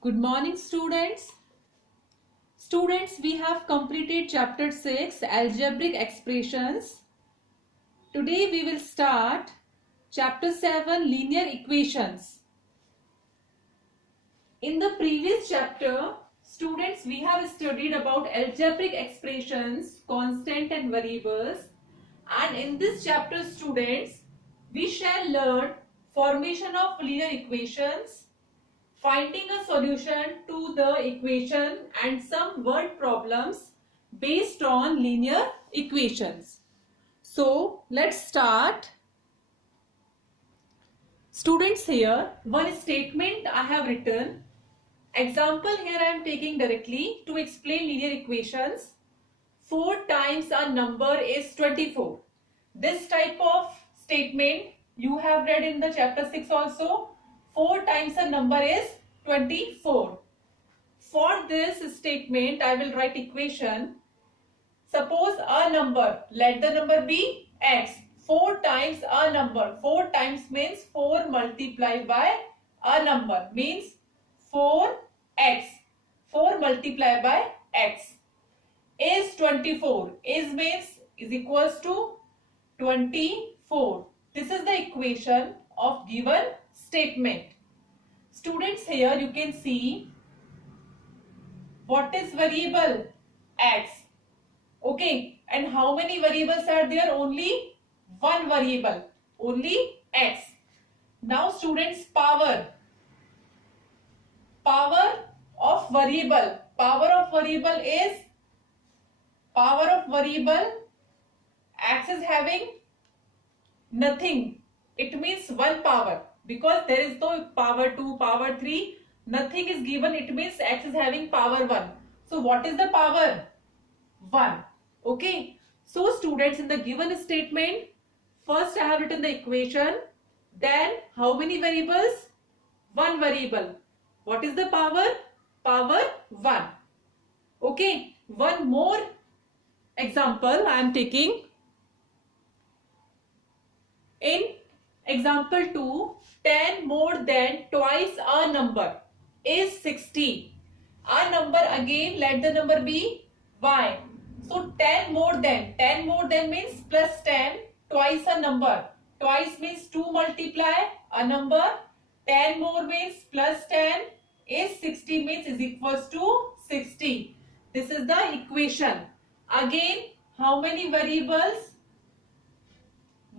Good morning, students. Students, we have completed chapter 6, Algebraic Expressions. Today we will start chapter 7, Linear Equations. In the previous chapter, students, we have studied about algebraic expressions, constant and variables. And in this chapter, students, we shall learn formation of linear equations, finding a solution to the equation and some word problems based on linear equations. So let's start. Students, here one statement I have written. Example here I am taking directly to explain linear equations. 4 times a number is 24. This type of statement you have read in the chapter 6 also. 4 times a number is 24. For this statement, I will write equation. Suppose a number, let the number be x. 4 times a number. 4 times means 4 multiplied by a number means 4x. 4 multiplied by x is 24. Is means is equals to 24. This is the equation of given statement. Students, here you can see what is variable x. Okay, and how many variables are there? Only one variable, only x. Now students, power of variable. Power of variable x is having nothing. It means one power. Because there is no power 2, power 3, nothing is given. It means x is having power 1. So what is the power? 1. Okay. So students, in the given statement, first I have written the equation. Then how many variables? One variable. What is the power? Power 1. Okay. One more example I am taking. In example 2, 10 more than twice a number is 60. A number, again let the number be y. So 10 more than means plus 10, twice a number. Twice means 2 multiply a number. 10 more means plus 10 is 60 means is equals to 60. This is the equation. Again, how many variables?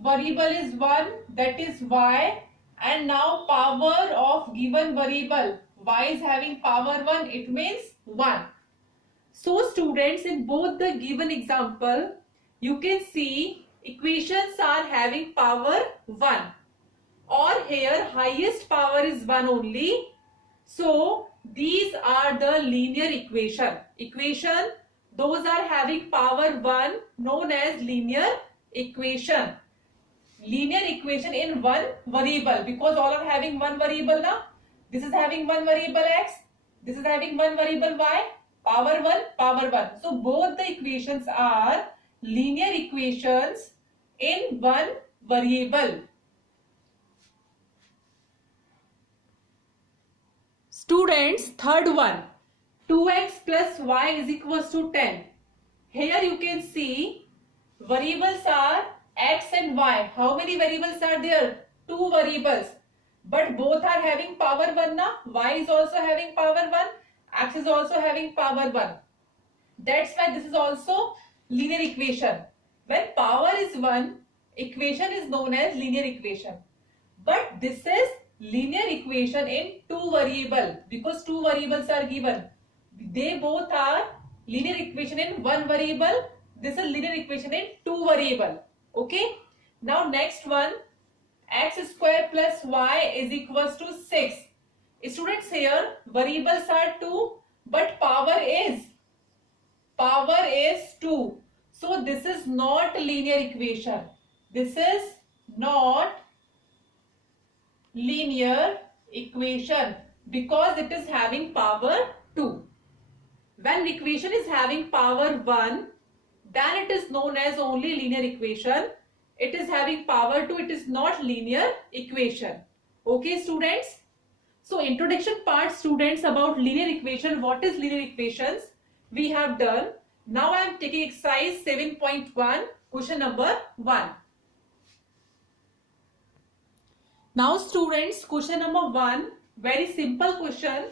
Variable is 1, that is y, and now power of given variable y is having power 1, it means 1. So students, in both the given example, you can see equations are having power 1, or here highest power is 1 only. So these are the linear equation. Those are having power 1, known as linear equation. Linear equation in one variable, because all are having one variable now. This is having one variable x, this is having one variable y, power 1, power 1. So both the equations are linear equations in one variable. Students, third one, 2x plus y is equals to 10. Here you can see variables are x and y. How many variables are there? 2 variables. But both are having power 1 now. Y is also having power 1. X is also having power 1. That's why this is also linear equation. When power is 1, equation is known as linear equation. But this is linear equation in 2 variables, because 2 variables are given. They both are linear equation in 1 variable. This is linear equation in 2 variables. Okay. Now next one, x square plus y is equals to 6. Students, here variables are 2, but power is 2. So this is not linear equation. This is not linear equation because it is having power 2. When equation is having power 1, then it is known as only linear equation. It is having power 2, it is not linear equation. Okay students. So introduction part students about linear equation. What is linear equations? We have done. Now I am taking exercise 7.1 question number 1. Now students, question number 1, very simple question.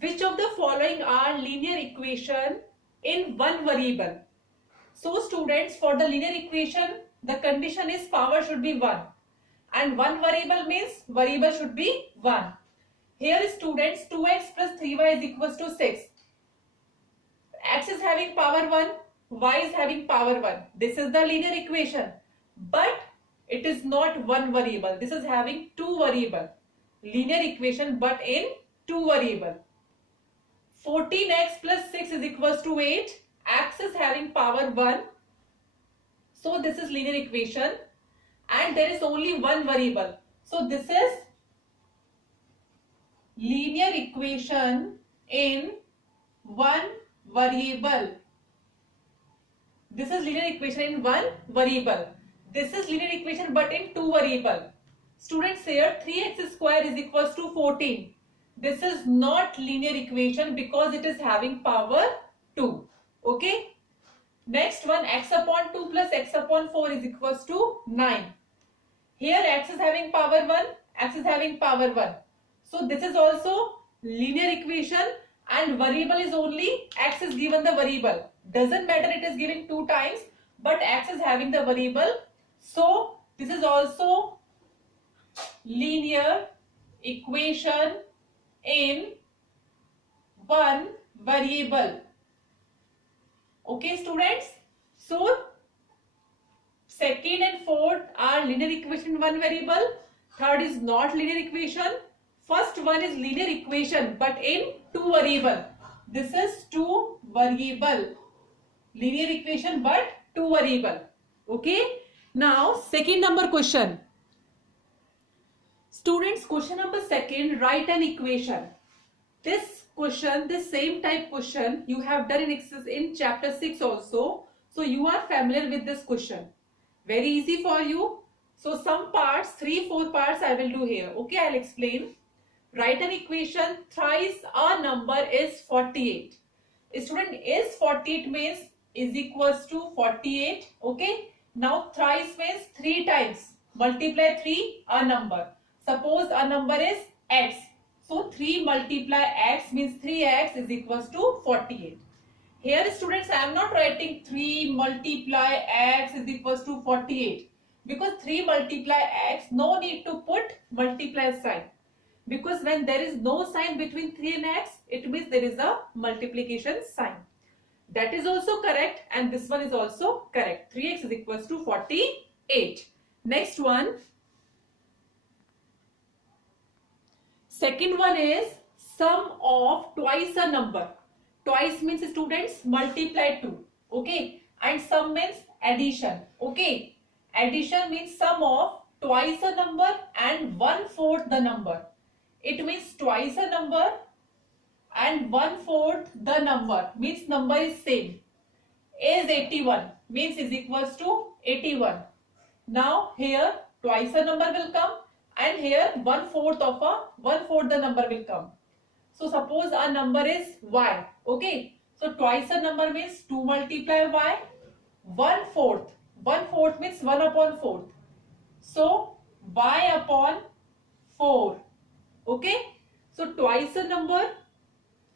Which of the following are linear equation in one variable? So students, for the linear equation, the condition is power should be 1. And one variable means variable should be 1. Here students, 2x plus 3y is equals to 6. X is having power 1, y is having power 1. This is the linear equation. But it is not one variable. This is having two variable. Linear equation but in two variable. 14x plus 6 is equals to 8. X is having power 1. So this is linear equation. And there is only one variable. So this is linear equation in one variable. This is linear equation in one variable. This is linear equation but in two variable. Students, here 3x square is equals to 14. This is not linear equation because it is having power 2. Okay. Next one, x upon 2 plus x upon 4 is equals to 9. Here x is having power 1, x is having power 1. So this is also linear equation and variable is only x is given the variable. Doesn't matter it is given 2 times but x is having the variable. So this is also linear equation in one variable. Okay students. So second and fourth are linear equation in one variable. Third is not linear equation. First one is linear equation but in two variable. This is two variable. Linear equation but two variable. Okay. Now second number question. Students, question number second, write an equation. This question, this same type question you have done in chapter 6 also. So you are familiar with this question. Very easy for you. So some parts, 3-4 parts I will do here. Okay, I'll explain. Write an equation. Thrice a number is 48. Student, is 48 means is equals to 48. Okay. Now thrice means 3 times. Multiply 3 a number. Suppose a number is x. So 3 multiply x means 3x is equals to 48. Here students, I am not writing 3 multiply x is equals to 48. Because 3 multiply x, no need to put multiply sign. Because when there is no sign between 3 and x, it means there is a multiplication sign. That is also correct and this one is also correct. 3x is equals to 48. Next one. Second one is sum of twice a number. Twice means students multiply 2. Okay. And sum means addition. Okay. Addition means sum of twice a number and 1/4 the number. It means twice a number and 1/4 the number. Means number is same. Is 81. Means is equals to 81. Now here twice a number will come. And here 1/4 the number will come. So suppose a number is y. Okay. So twice a number means 2 multiply y. 1/4. 1/4 means 1 upon 4. So y upon 4. Okay. So twice a number,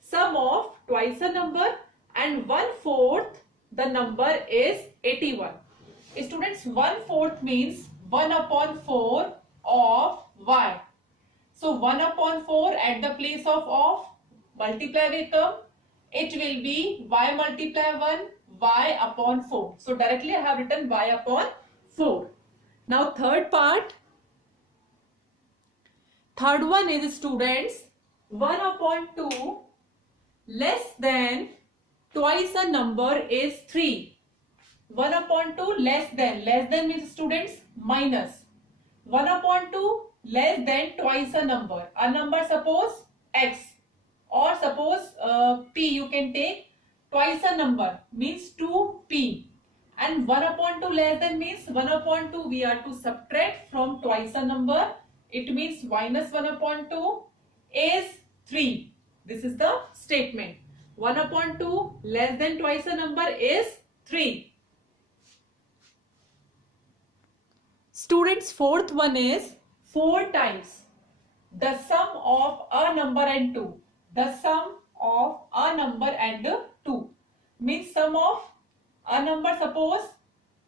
sum of twice a number and 1/4 the number is 81. Students, 1/4 means 1 upon 4 of y. So 1 upon 4 at the place of multiply will come. It will be y multiply 1 y upon 4. So directly I have written y upon 4. Now third part. Third one is students 1 upon 2 less than twice a number is 3. 1 upon 2 less than means students minus. 1 upon 2 less than twice a number. A number suppose x or suppose p you can take. Twice a number means 2p. And 1 upon 2 less than means 1 upon 2 we are to subtract from twice a number. It means minus 1 upon 2 is 3. This is the statement. 1 upon 2 less than twice a number is 3. Students, fourth one is 4 times the sum of a number and 2. The sum of a number and 2 means sum of a number, suppose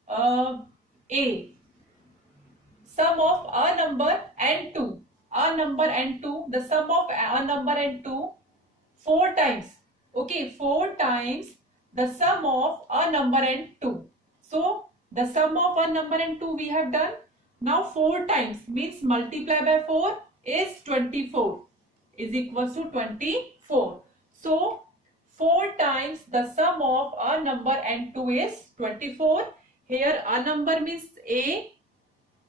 A. Sum of a number and 2. A number and 2. The sum of a number and 2 4 times. Okay, 4 times the sum of a number and 2. So the sum of a number and 2 we have done. Now 4 times means multiply by 4 is 24 is equals to 24. So 4 times the sum of a number and 2 is 24. Here a number means A,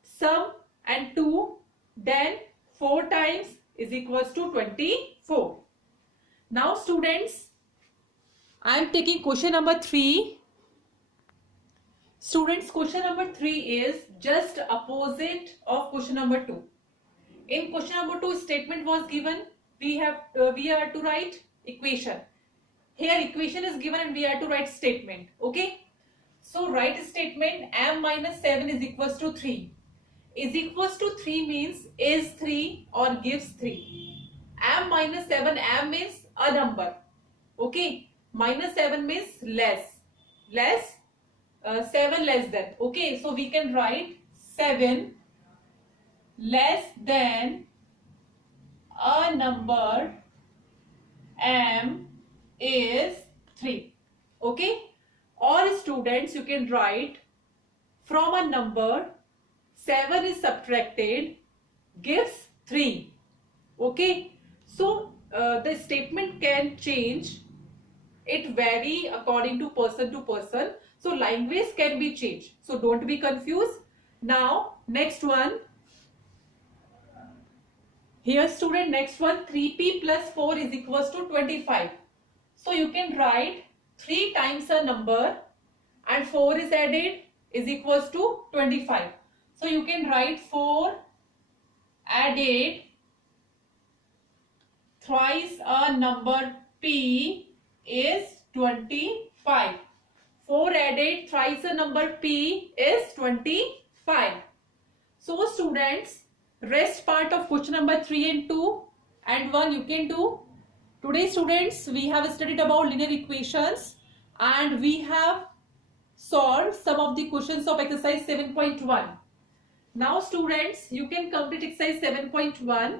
sum and 2, then 4 times is equals to 24. Now students, I am taking question number 3. Students, question number 3 is just opposite of question number 2. In question number 2, statement was given. We are to write equation. Here equation is given and we are to write statement. Okay. So write statement m minus 7 is equals to 3. Is equals to 3 means is 3 or gives 3. M minus 7, m means a number. Okay. Minus 7 means less. 7 less than. Okay. So we can write 7 less than a number m is 3. Okay. Or students, you can write from a number 7 is subtracted gives 3. Okay. So the statement can change. It vary according to person. So language can be changed. So don't be confused. Now next one. Here student, next one, 3p plus 4 is equals to 25. So you can write 3 times a number and 4 is added is equals to 25. So you can write 4 added thrice a number p is 25. 4 added thrice a number p is 25. So students, rest part of question number 3 and 2 and 1 you can do. Today students, we have studied about linear equations and we have solved some of the questions of exercise 7.1. Now students, you can complete exercise 7.1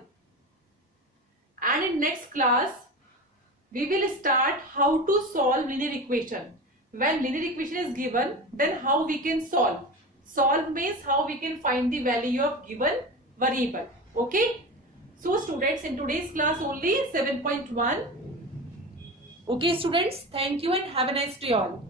and in next class we will start how to solve linear equation. When linear equation is given, then how we can solve. Solve means how we can find the value of given variable. Okay. So students, in today's class only 7.1. Okay students, thank you and have a nice day all.